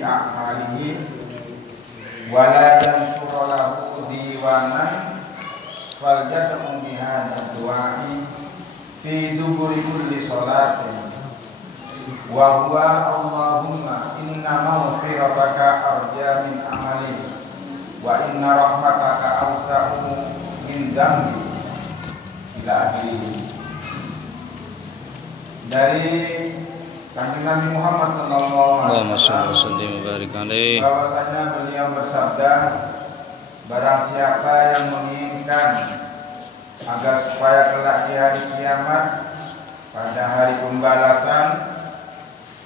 a'malihi wala yansura lahu diwanan fal jad'u biha du'ai fi duburi kulli salatin wa huwa Allahumma inna maghfirataka arja min amali wa inna rahmataka awsa'u min dambi ila akhirih. Dari Kanjeng Nabi Muhammad sallallahu alaihi wasallam bahwasanya beliau bersabda, barang siapa yang menginginkan agar supaya kelak di hari kiamat pada hari pembalasan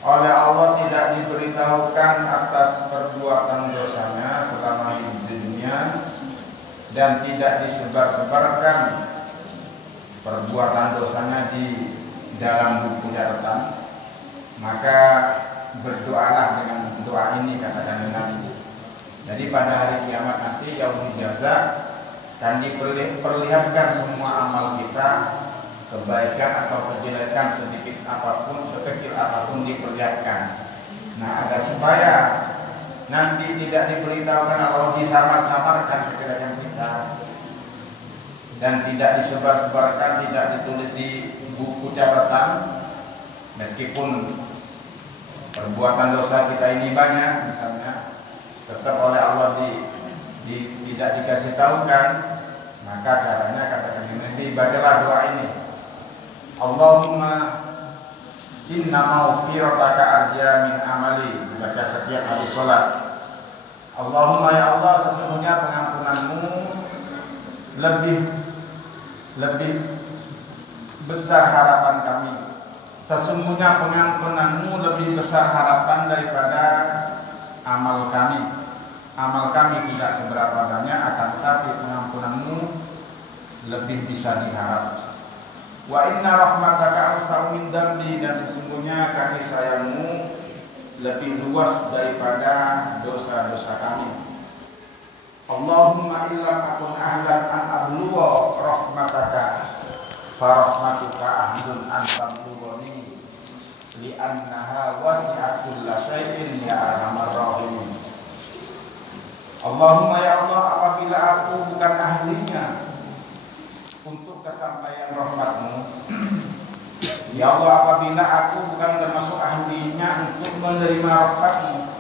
oleh Allah tidak diberitahukan atas perbuatan dosanya selama hidup di dunia dan tidak disebar-sebarkan perbuatan dosanya di dalam buku catatan, maka berdoalah dengan doa ini, katakan Nabi. Jadi pada hari kiamat nanti yaumul jaza dan diperlihatkan semua amal kita, kebaikan atau kejelekan sedikit apapun, sekecil apapun diperlihatkan. Nah, agar supaya nanti tidak diberitahukan atau disamar-samarkan kejelekan kita dan tidak disebar-sebarkan, tidak ditulis di buku catatan, meskipun perbuatan dosa kita ini banyak misalnya, tetap oleh Allah tidak dikasih tahukan, maka caranya katakan ini, bacalah doa ini, Allahumma inna maghfirataka arja min amali, dibaca setiap habis sholat. Allahumma ya Allah, sesungguhnya pengampunanmu lebih besar harapan kami. Sesungguhnya pengampunanmu lebih besar harapan daripada amal kami. Amal kami tidak seberapa banyak, akan tetapi pengampunanmu lebih bisa diharap. Wa inna rahmataka awsa'u min dambi, dan sesungguhnya kasih sayangmu lebih luas daripada dosa-dosa kami. Allahumma illa akun ahlan an abluwa rahmataka farahmatuka ahdun an tablughani li'annaha wasi'at kulla syai'in ya arhamar rahimin. Allahumma ya Allah, apabila aku bukan ahlinya untuk kesampaian rahmatmu, ya Allah, apabila aku bukan termasuk ahlinya untuk menerima rahmatmu,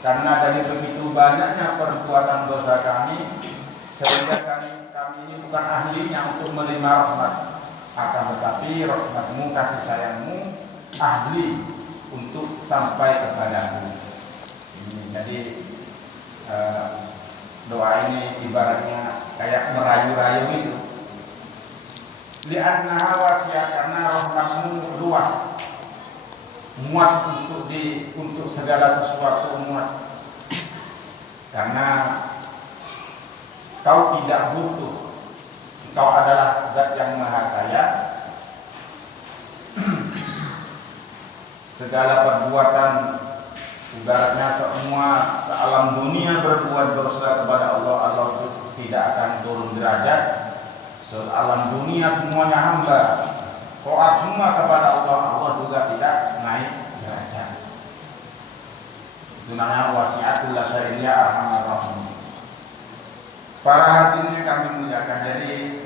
karena dari begitu banyaknya perbuatan dosa kami sehingga kami ini bukan ahlinya untuk menerima rahmat, akan tetapi rahmatmu, kasih sayangmu ahli untuk sampai kepadaku. Jadi doa ini ibaratnya kayak merayu-rayu itu. Li'annaha wasi'ah, karena rahmatmu luas, muat untuk segala sesuatu, muat. Karena kau tidak butuh, kau adalah zat yang maha kaya. Segala perbuatan, ibaratnya semua sealam dunia berbuat dosa kepada Allah, Allah tidak akan turun derajat. Sealam dunia semuanya hamba, taat semua kepada Allah, Allah juga tidak naik derajat. Itu namanya wasi'atul syai'in ya arhamar rahimin. Para hadirin kami muliakan, jadi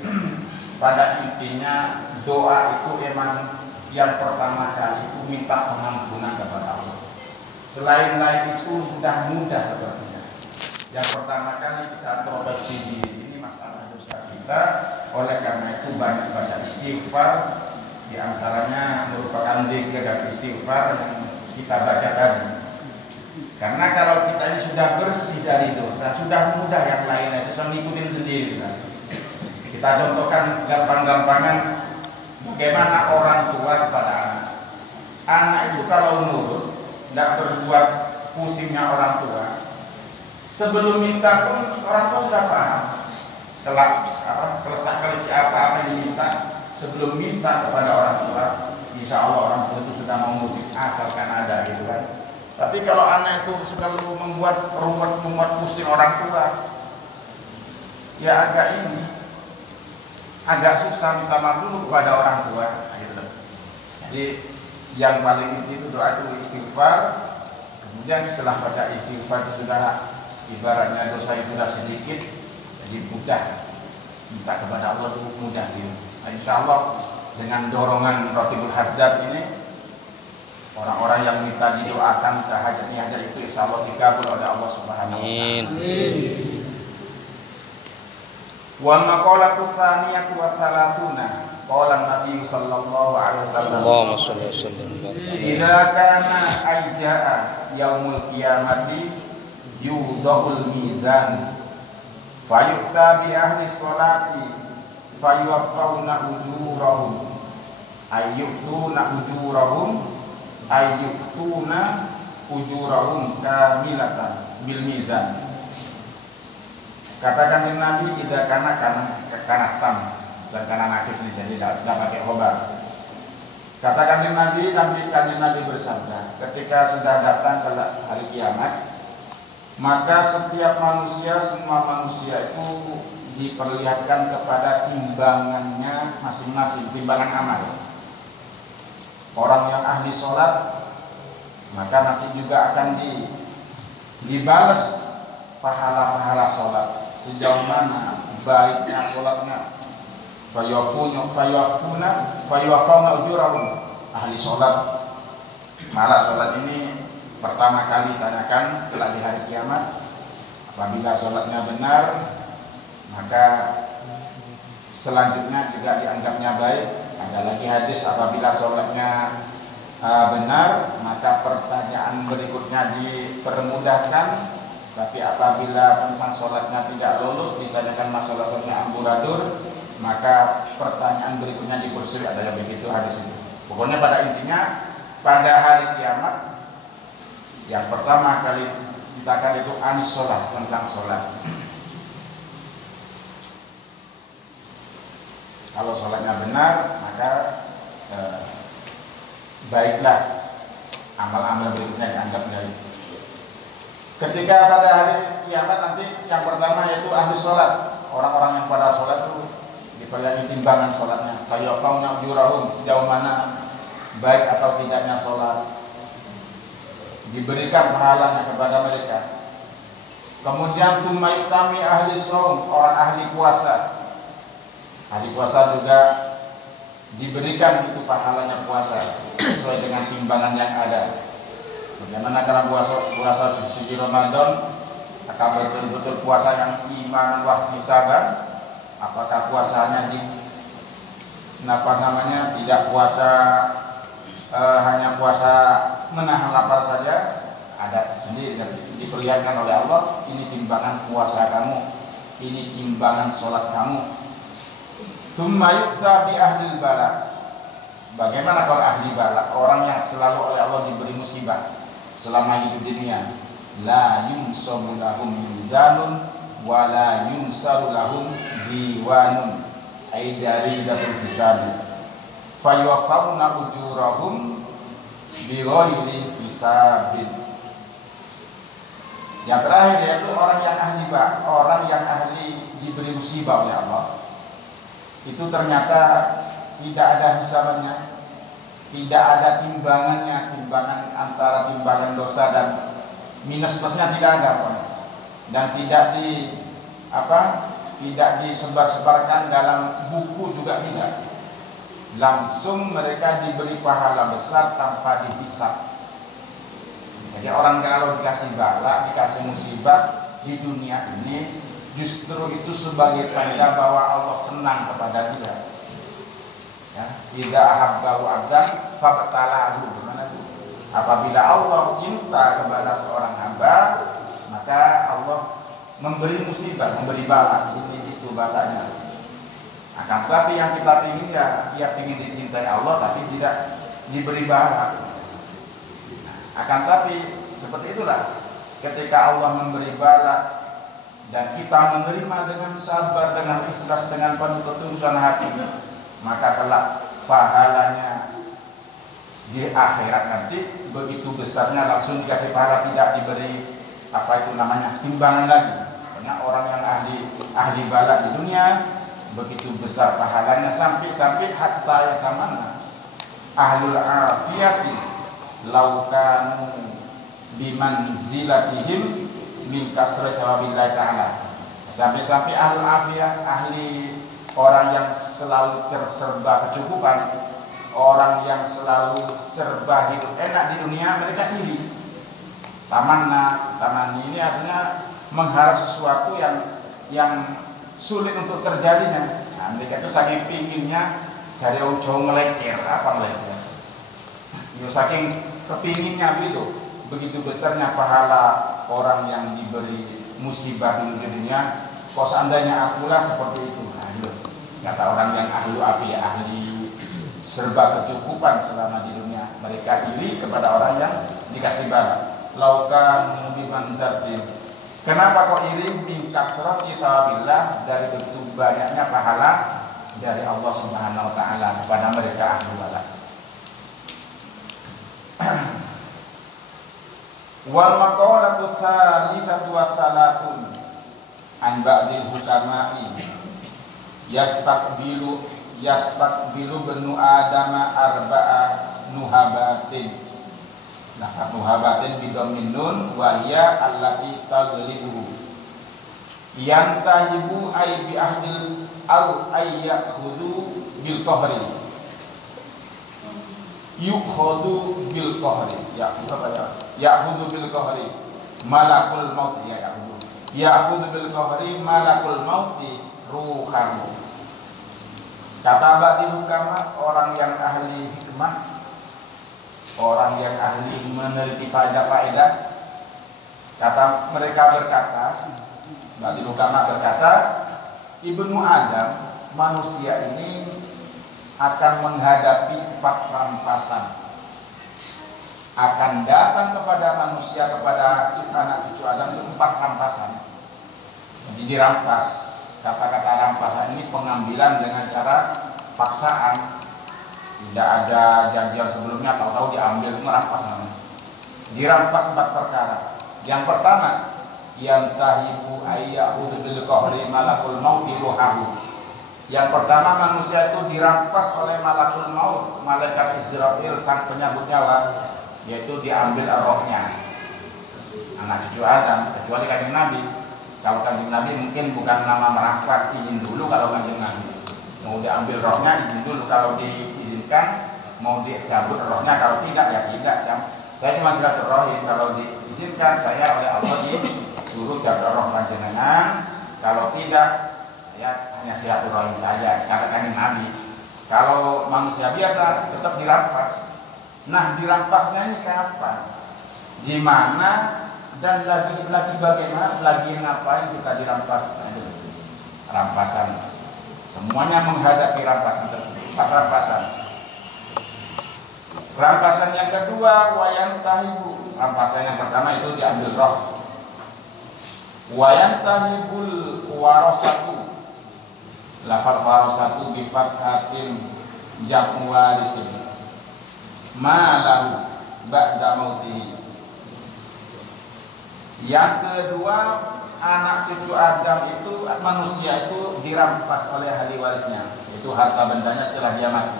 pada intinya doa itu emang yang pertama kali itu minta pengampunan kepada Allah. Selain itu sudah mudah sepertinya. Yang pertama kali kita introspeksi diri, ini masalah dosa kita. Oleh karena itu banyak baca istighfar, di antaranya merupakan zikir dan istighfar yang kita baca tadi. Karena kalau kita ini sudah bersih dari dosa, sudah mudah yang lainnya itu ngikutin sendiri. Kita contohkan gampang-gampangan bagaimana orang tua kepada anak. Anak itu kalau nurut, tidak berbuat pusingnya orang tua, sebelum minta pun orang tua sudah paham. Kelesi apa yang diminta, sebelum minta kepada orang tua, insya Allah orang tua itu sudah mengutik asalkan ada, gitu kan. Tapi kalau anak itu selalu membuat pusing orang tua, ya agak susah minta maaf dulu kepada orang tua, gitu. Jadi yang paling inti itu doa itu istighfar, Kemudian setelah baca istighfar itu sudah ibaratnya dosa yang sudah sedikit, jadi mudah minta kepada Allah itu mudah gitu. Nah, insya Allah dengan dorongan Ratibul Haddad ini, orang-orang yang minta didoakan hajat-hajat itu insya Allah dikabul oleh Allah Subhanahu wa Ta'ala. Wa maqalatu tsaniyatu wa thalathuna qala Nabi sallallahu alaihi wasallam Allahumma shalli wa sallim idza kana ajaa yaumul qiyamati yudhul mizan fayu'ta bi ahli sholati fayuwaffawna ujurahum ayyuktuna ujurahum kamilatan bil mizan. Katakan Nabi tidak karena tam dan karena nakis ini, jadi tidak pakai khobar. Katakan Nabi bersabda, ketika sudah datang hari kiamat, maka setiap manusia, semua manusia itu diperlihatkan kepada timbangannya masing-masing, timbangan amal. Orang yang ahli sholat, maka nanti juga akan dibalas pahala-pahala sholat, sejauh mana baiknya sholatnya. Fayuwaffawna ujurahum, ahli sholat. Malah sholat ini pertama kali tanyakan setelah di hari kiamat. Apabila sholatnya benar, maka selanjutnya juga dianggapnya baik. Ada lagi hadis, apabila sholatnya benar, maka pertanyaan berikutnya dipermudahkan. Tapi apabila tentang sholatnya tidak lulus, ditanyakan masalah sholatnya amburadur, maka pertanyaan berikutnya dipersulit. Ada yang begitu hadis itu. Pokoknya pada intinya, pada hari kiamat, yang pertama kali ditanyakan itu anis sholat, tentang sholat. Kalau sholatnya benar, maka baiklah, amal-amal berikutnya dianggap baik. Ketika pada hari kiamat nanti yang pertama yaitu ahli sholat, orang-orang yang pada sholat itu diperlihatkan timbangan sholatnya. Fayuwaffawna ujurahum, sejauh mana baik atau tidaknya sholat, diberikan pahalanya kepada mereka. Kemudian tsumma yutami ahli shaum, orang ahli puasa. Ahli puasa juga diberikan itu pahalanya puasa sesuai dengan timbangan yang ada. Bagaimana kalau puasa suci Ramadan, apakah betul-betul puasa yang iman wahdi sabar? Apakah puasanya tidak puasa hanya puasa menahan lapar saja? Ada sendiri diperlihatkan oleh Allah, ini timbangan puasa kamu, ini timbangan sholat kamu. Tsumma yu'ta bi ahlil bala. Bagaimana kalau ahli bala? Orang yang selalu oleh Allah diberi musibah selama hidup dunia. La yunsabu lahum mizanun wa la yunsaru lahum diwanun, ay darijatul hisab. Fayuwaffawna ujurahum bi ghairi hisabin. Yang terakhir yaitu orang yang ahli diberi musibah oleh Allah. Itu ternyata tidak ada hisabannya, tidak ada timbangannya, timbangan antara timbangan dosa dan minus plusnya tidak ada, dan tidak disebar-sebarkan dalam buku juga tidak. Langsung mereka diberi pahala besar tanpa dihisab. Jadi orang kalau dikasih bala, dikasih musibah di dunia ini, justru itu sebagai tanda bahwa Allah senang kepada dia. Ya, idza ahabbahu abdan fabtalahu. Gimana itu? Apabila Allah cinta kepada seorang hamba, maka Allah memberi musibah, memberi bala. Ini itu balanya. Akan tetapi yang kita ingin ya, dia ingin dicintai Allah tapi tidak diberi bala. Akan tetapi seperti itulah, ketika Allah memberi bala dan kita menerima dengan sabar, dengan ikhlas, dengan penuh ketulusan hati, maka kelak pahalanya di akhirat nanti begitu besarnya, langsung dikasih pahala, tidak diberi timbangan lagi. Karena orang yang ahli bala di dunia begitu besar pahalanya, sampai hatta yatamana ahlul afiyati laukanu bimanzilatihim min kasri thawabillah ta'ala. Sampai-sampai ahli afiyah, ahli orang yang selalu serba kecukupan, orang yang selalu serba hidup enak di dunia, mereka iri. Tamanni ini artinya mengharap sesuatu yang sulit untuk terjadinya. Nah, mereka itu saking pinginnya dari jauh melecer, apa melecer? Ya saking kepinginnya begitu besarnya pahala orang yang diberi musibah di dunia. Kok seandainya akulah seperti itu. Nah, itu kata orang yang ahli afiyah, ahli serba kecukupan selama di dunia, mereka iri kepada orang yang dikasih bala. Laukan bimanzatin. Kenapa kok iri? Min kasrati thawabillah, dari begitu banyaknya pahala dari Allah Subhanahu wa taala kepada mereka ahli bala. Wal maqalatu tsalitsatu wa tsalatsun an ba'dil hukama'i yastaqbilu benu adama arba'a nuhabatin. Lafaz nuhabatin bidhammin nun wa hiya allati taghlibuhu yantahibu ay bi ahdil al ayyakhudhu bil qahri yukhadu bil qahri ya'khudhu bil qahri malakul maut ya'khudhu bil qahri malakul maut ruhahu. Kata ba'dil hukama, orang yang ahli hikmah, orang yang ahli meneliti faedah-faedah, kata mereka berkata, ba'dil hukama berkata, Ibnu Adam, manusia ini akan menghadapi 4 rampasan. Akan datang kepada manusia, kepada anak cucu Adam itu 4 rampasan. Jadi dirampas. Kata-kata rampasan ini pengambilan dengan cara paksaan. Tidak ada janjian sebelumnya, tahu-tahu diambil, itu merampas namanya. Dirampas 4 perkara. Yang pertama, yantahibu ayyahu bil qahri malakul maut ruhahu. Yang pertama, manusia itu dirampas oleh malakul maut, malaikat Israfil, sang penyambut nyawa, yaitu diambil rohnya. Anak cucu Adam, kecuali kanjeng Nabi. Kalau kanjeng Nabi mungkin bukan nama merampas, izin dulu kalau kanjeng Nabi. Mau diambil rohnya, izin dulu kalau diizinkan. Mau dicabut rohnya, kalau tidak ya tidak. Saya cuma silaturahim, kalau diizinkan saya oleh Allah disuruh jaga roh panjenengan. Kalau tidak, saya hanya silaturahim saja, kata kanjeng Nabi. Kalau manusia biasa tetap dirampas. Nah, dirampasnya ini kapan? Di mana dan lagi bagaimana? Lagi ngapain kita dirampas? Rampasan. Semuanya menghadapi rampasan tersebut. 4 rampasan. Rampasan yang kedua, wayantahibu. Rampasan yang pertama itu diambil roh. Wayantahibul warasatu. Lafaz warasatu bi fathatin jam'u warisin. Malahu ba'da mautihi. Yang kedua, anak cucu Adam itu, manusia itu dirampas oleh ahli warisnya, itu harta bendanya setelah dia mati,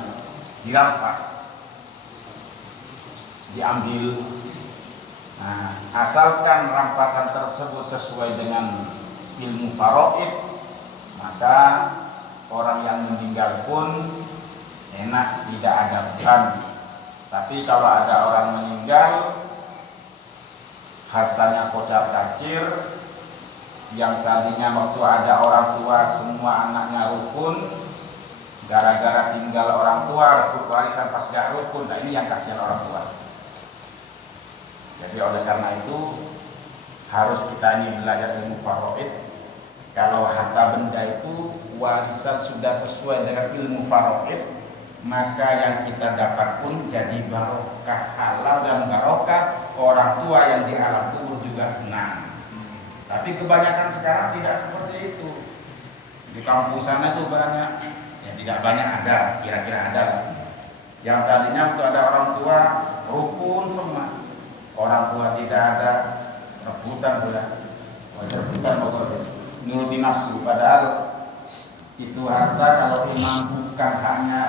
dirampas, diambil. Nah, asalkan rampasan tersebut sesuai dengan ilmu faraid, maka orang yang meninggal pun enak, tidak ada beban. Tapi kalau ada orang meninggal, hartanya kocar kacir, yang tadinya waktu ada orang tua semua anaknya rukun, gara-gara tinggal orang tua rebut warisan pas gak rukun. Nah, ini yang kasihan orang tua. Jadi oleh karena itu harus kita ini belajar ilmu faraid. Kalau harta benda itu warisan sudah sesuai dengan ilmu faraid, maka yang kita dapat pun jadi barokah, halal dan barokah. Orang tua yang di alam kubur juga senang. Tapi kebanyakan sekarang tidak seperti itu. Di kampung sana itu banyak, ya tidak banyak, ada, kira-kira ada. Yang tadinya waktu ada orang tua rukun semua, orang tua tidak ada, rebutan sudah, rebutan pokoknya, nuruti nafsu. Padahal itu harta kalau memang bukan hanya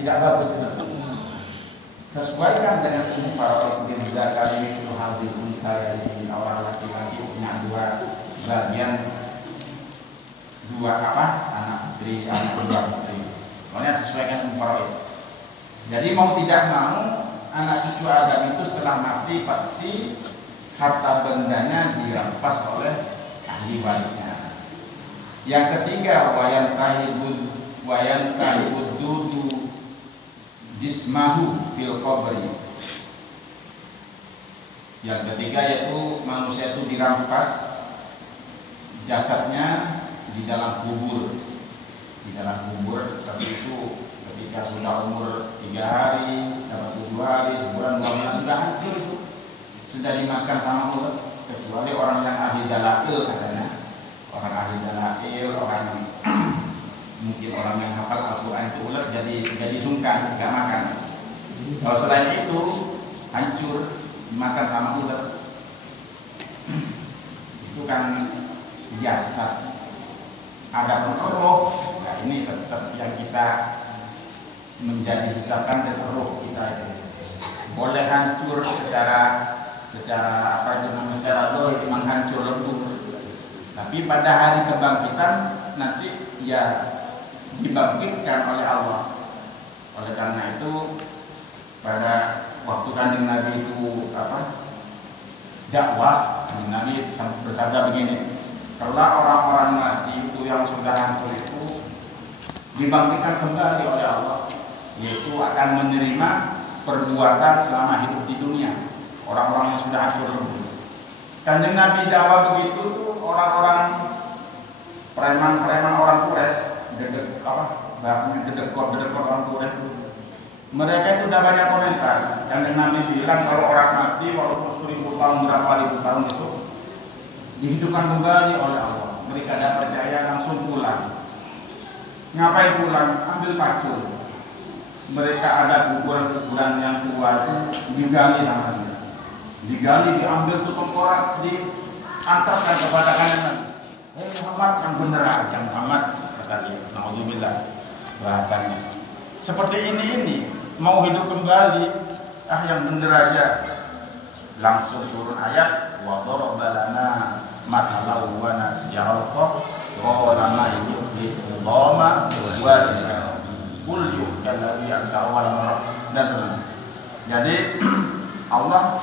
Tidak bagus itu. Sesuaikan dengan umum faraid bin zakari itu hadil unta, jadi orang laki-laki punya dua bagian, dua anak putri, anak putri. Pokoknya sesuaikan umum faraid. Jadi mau tidak mau anak cucu Adam itu setelah mati pasti harta bendanya dirampas oleh ahli warisnya. Yang ketiga wayan tahibud dudu jismahu fil qabri. Yang ketiga yaitu manusia itu dirampas jasadnya di dalam kubur. Di dalam kubur seperti itu ketika sudah umur 3 hari, dapat 7 hari, sebulan, 2 bulan sudah hancur itu. Sudah dimakan sama ular, kecuali orang yang ahli dalail katanya. Orang ahli dalail, orang yang mungkin orang yang hafal Al-Quran itu ular jadi sungkan, nggak makan. Kalau selain itu hancur, dimakan sama ular. Itu kan jasad. Ada roh, nah ini tetap yang kita menjadi hisabkan dan roh kita itu. Boleh hancur secara apa itu namanya, secara zahir menghancur lebur. Tapi pada hari kebangkitan nanti ya dibangkitkan oleh Allah. Oleh karena itu pada waktu Kanjeng Nabi itu dakwah, Kanjeng Nabi bersabda begini, kalau orang-orang mati itu yang sudah hancur itu dibangkitkan kembali oleh Allah, yaitu akan menerima perbuatan selama hidup di dunia. Orang-orang yang sudah hancur lebur. Kanjeng Nabi dakwah begitu tuh orang-orang preman orang Quraisy, bahasanya dedekot orang Quraisy. Mereka itu udah banyak komentar. Kanjeng Nabi bilang kalau orang mati walaupun 1000 tahun, berapa ribu tahun itu dihidupkan kembali oleh Allah. Mereka tidak percaya, langsung pulang. Ngapain pulang? Ambil pacul. Mereka ada kuburan yang tua itu digali namanya. Digali, diambil tutup korak, diantarkan kepada Kanjeng Nabi. Muhammad yang benar aja, Muhammad kata dia. Nauzubillah bahasanya. Seperti ini mau hidup kembali, yang benar aja. Langsung turun ayat wa daraba lana mathalan wa nasiya al-qaf wa lama yuhyi dhama wa kul yuhyi al-sawal dan sebagainya. Jadi Allah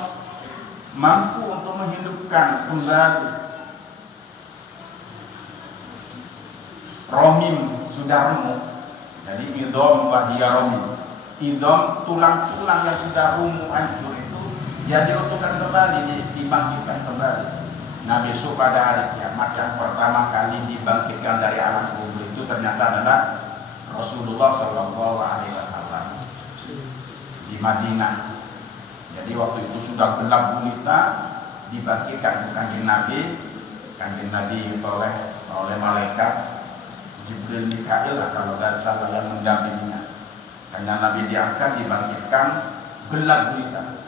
mampu untuk menghidupkan kembali. Romim sudah remuk, jadi idom wahia romim. Idom tulang-tulang yang sudah remuk hancur itu jadi diutuhkan kembali, dibangkitkan kembali. Nah besok pada hari kiamat yang pertama kali dibangkitkan dari alam kubur itu ternyata adalah Rasulullah SAW di Madinah. Jadi waktu itu sudah gelap gulita, dibangkitkan Kanjeng Nabi oleh malaikat Jibril Mikail kalau dari salah yang mendampinginya. Kanjeng Nabi diangkat, dibangkitkan, gelap gulita.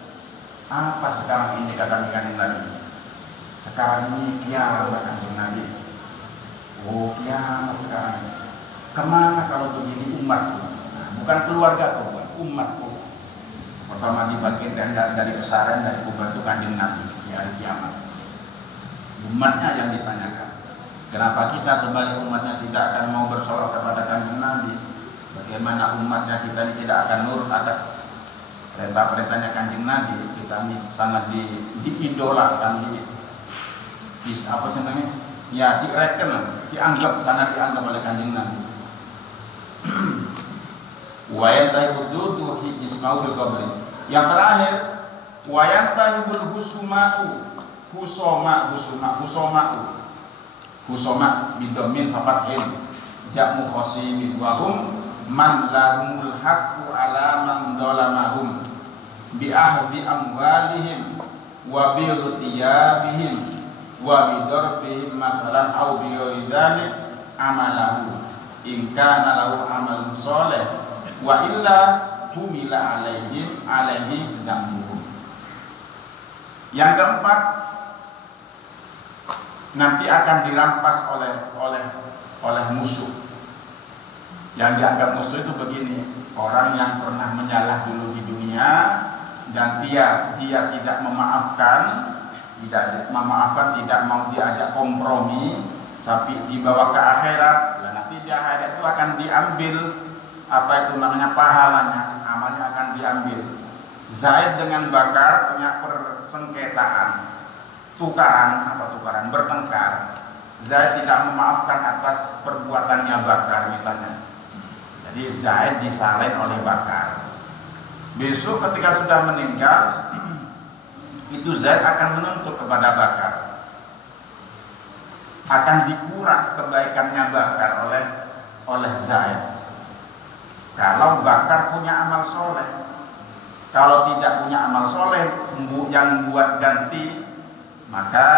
Apa sekarang ini kata Kanjeng Nabi? Sekarang ini kiamat Kanjeng Nabi. Oh kiamat sekarang ini. Kemana kalau begini umatku? Nah, bukan keluarga bukan umatku. Pertama dibangkitkan dari pesaran dari kubur itu Kanjeng Nabi di hari kiamat. Umatnya yang ditanyakan. Kenapa kita sebagai umatnya tidak akan mau bersolat kepada Kanjeng Nabi? Bagaimana umatnya kita ini tidak akan nurut atas perintah-perintahnya Kanjeng Nabi? Kita ini sangat diidolakan, apa sebenarnya? Ya dianggap sangat dianggap oleh Kanjeng Nabi. Wayan tahibud hijismau fil qabri. Yang terakhir wayan tahibul husoma bidomin fafathim jamu khosimin wahum man lahumul haqqu ala man dolamahum bi ahdi amwalihim wa bi rutiyabihim wa bi darbihim masalan au bi dzalik amalahu in kana lahu amalun sholih wa illa humila alaihi dzambuhum. Yang keempat, nanti akan dirampas oleh musuh. Yang dianggap musuh itu begini, orang yang pernah menyalah dulu di dunia dan dia tidak memaafkan, tidak mau diajak kompromi, tapi dibawa ke akhirat. Dan nanti di akhirat itu akan diambil apa itu namanya pahalanya, amalnya akan diambil. Zaid dengan Bakar punya persengketaan, bertengkar. Zaid tidak memaafkan atas perbuatannya Bakar misalnya. Jadi Zaid disalahin oleh Bakar. Besok ketika sudah meninggal, itu Zaid akan menuntut kepada Bakar. Akan dikuras kebaikannya Bakar oleh Zaid. Kalau Bakar punya amal soleh, kalau tidak punya amal soleh yang buat ganti, maka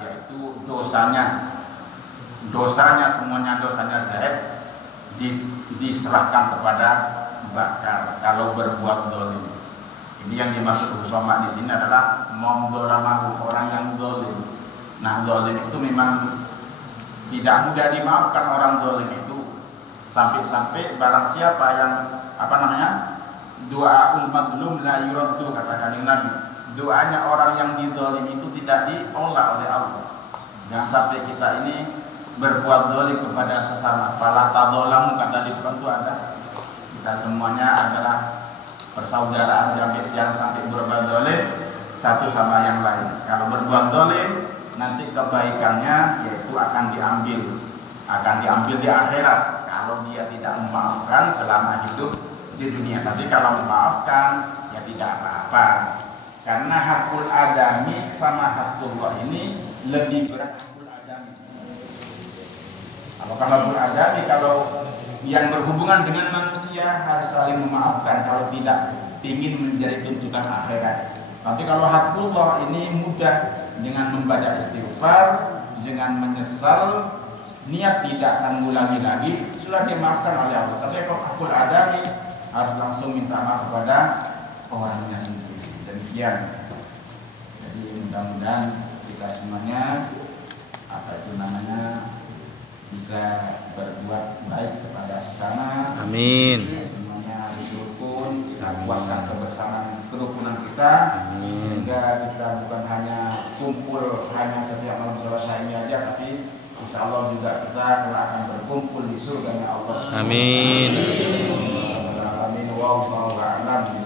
yaitu dosanya semuanya dosanya Zaid diserahkan kepada Bakar kalau berbuat dolim. Ini yang dimaksud husama di sini adalah memdolamahu, orang yang dolim. Nah, dolim itu memang tidak mudah dimaafkan orang dolim itu. Sampai-sampai barang siapa yang doaul madlum la yuraddu, katakan Nabi. Doanya orang yang didolim itu tidak ditolak oleh Allah. Jangan sampai kita ini berbuat dolim kepada sesama. Fala tadzalamu, kata di Quran itu ada. Kita semuanya adalah persaudaraan, jangan sampai berbuat dolim satu sama yang lain. Kalau berbuat dolim, nanti kebaikannya yaitu akan diambil di akhirat. Kalau dia tidak memaafkan selama hidup di dunia. Tapi kalau memaafkan ya tidak apa-apa. Karena hakul adami sama hakullah ini lebih berat. Hakul adami. Kalau hakul adami, kalau yang berhubungan dengan manusia harus saling memaafkan kalau tidak ingin menjadi tuntutan akhirat. Tapi kalau hakullah ini mudah, dengan membaca istighfar, dengan menyesal, niat tidak akan mengulangi lagi, sudah dimaafkan oleh Allah. Tapi kalau hakul adami harus langsung minta maaf kepada orangnya sendiri. Demikian. Jadi mudah-mudahan kita semuanya bisa berbuat baik kepada sesama. Amin. Semuanya harus rukun, kuatkan kebersamaan kerukunan kita. Amin. Sehingga kita bukan hanya kumpul hanya setiap malam selesai ini aja, tapi insya Allah juga kita akan berkumpul di surganya Allah. Amin. Amin. Wallahu a'lam.